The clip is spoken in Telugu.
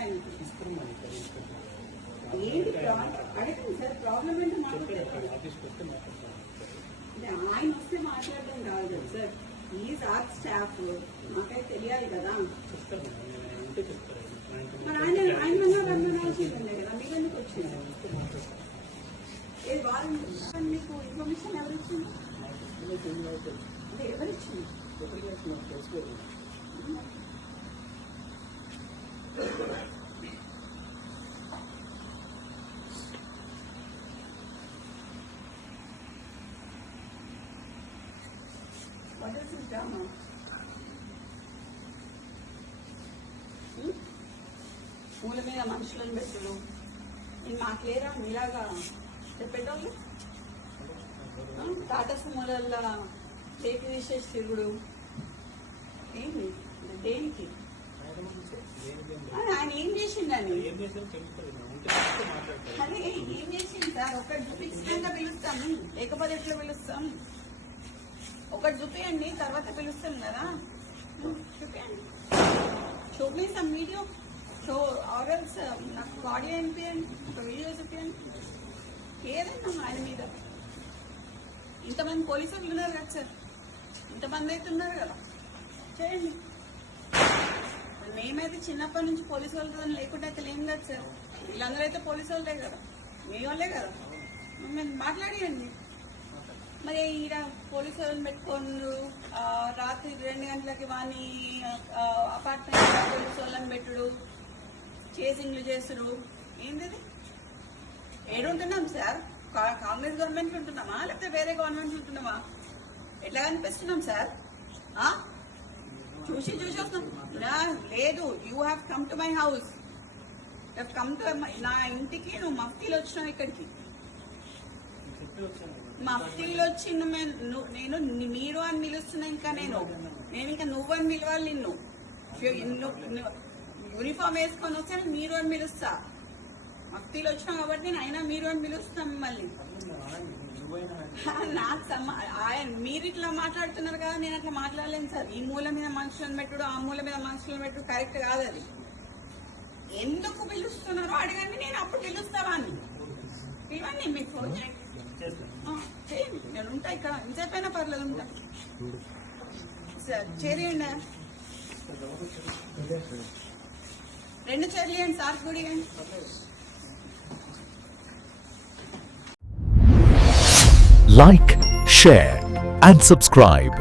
ఆయనకి. ఏంటి అడగండి సార్, ప్రాబ్లం ఏంటో మాట్లాడతారు. ఆయన వస్తే మాట్లాడడం కాదు కదా సార్, ఈజ్ ఆర్ట్ స్టాఫ్, నాకైతే తెలియాలి కదా. మరి ఆయన రావాల్సిందే కదా, మీకు ఎందుకు వచ్చింది? వాళ్ళు మీకు ఇన్ఫర్మేషన్ ఎవరు ఇచ్చింది? ఎవరు ఇచ్చింది? What is this drama? మూల మీద మనుషులను పెట్టడం నేను మాకు లేరా మీలాగా చెప్పేటోళ్ళు? టాటా సుమోలల్లో చేతి తీసేసి తిరుగుడు ఏంటి? దేనికి? ఆయన ఏం చేసిండని? అదే ఏం చేసింది సార్? ఒకటి చూపించినాక పిలుస్తాము, లేకపోతే ఎట్లా పిలుస్తాం? ఒకటి చూపించండి, తర్వాత పిలుస్తాం కదా. చూపించండి, చూపిస్తాం వీడియో. సో ఆర్ఎల్స్ నాకు ఆడియో వినిపించండి, ఒక వీడియో చూపించండి, ఏదైనా ఆయన మీద. ఇంతమంది పోలీసులు ఉన్నారు కదా సార్, ఇంతమంది అయితే ఉన్నారు కదా, చేయండి. మేమైతే చిన్నప్పటి నుంచి పోలీసు వాళ్ళతో లేకుండా అయితే లేం కదా సార్. వీళ్ళందరూ అయితే పోలీసు వాళ్ళే కదా, మీ వాళ్ళే కదా, మేము మాట్లాడియండి. మరి ఈడ పోలీసు వాళ్ళని పెట్టుకోండు, రాత్రి 2 గంటలకి వాని అపార్ట్మెంట్ పోలీసు వాళ్ళని పెట్టుడు, చేసింగ్లు చేసుడు, ఏంది? ఏడుంటున్నాం సార్? కాంగ్రెస్ గవర్నమెంట్ ఉంటున్నామా లేకపోతే వేరే గవర్నమెంట్ ఉంటున్నామా? ఎట్లా కనిపిస్తున్నాం సార్? చూసి వస్తాం. లేదు, you have come to my house, come to నా ఇంటికి. నువ్వు మఫ్తీలు వచ్చినావు ఇక్కడికి, మఫ్తీలు వచ్చి నేను మీరు అని పిలుస్తున్నా. ఇంకా నేను ఇంకా నువ్వు అని పిలవాలి. నిన్ను యూనిఫామ్ వేసుకొని వస్తే మీరు అని పిలుస్తా. మఫ్తీలు వచ్చినావు కాబట్టి నేను అయినా మీరు అని పిలుస్తాం మిమ్మల్ని. నాకు మీరు ఇట్లా మాట్లాడుతున్నారు కదా, నేను అట్లా మాట్లాడలేను సార్. ఈ మూల మీద మనుషులను పెట్టుడు, ఆ మూల మీద మనుషులను పెట్టుడు కరెక్ట్ కాదు. అది ఎందుకు పిలుస్తున్నారో అడగండి, నేను అప్పుడు పిలుస్తావా అని. పిలవండి, మీకు ఫోన్ చేయండి, నేను ఉంటా ఇక్కడ. ఇంతసేపైనా పర్లేదు, ఉంటా సార్. చేరియండి, 2 చైర్లు ఇవ్వండి సార్, కూడా ఇవ్వండి. Like, share and subscribe.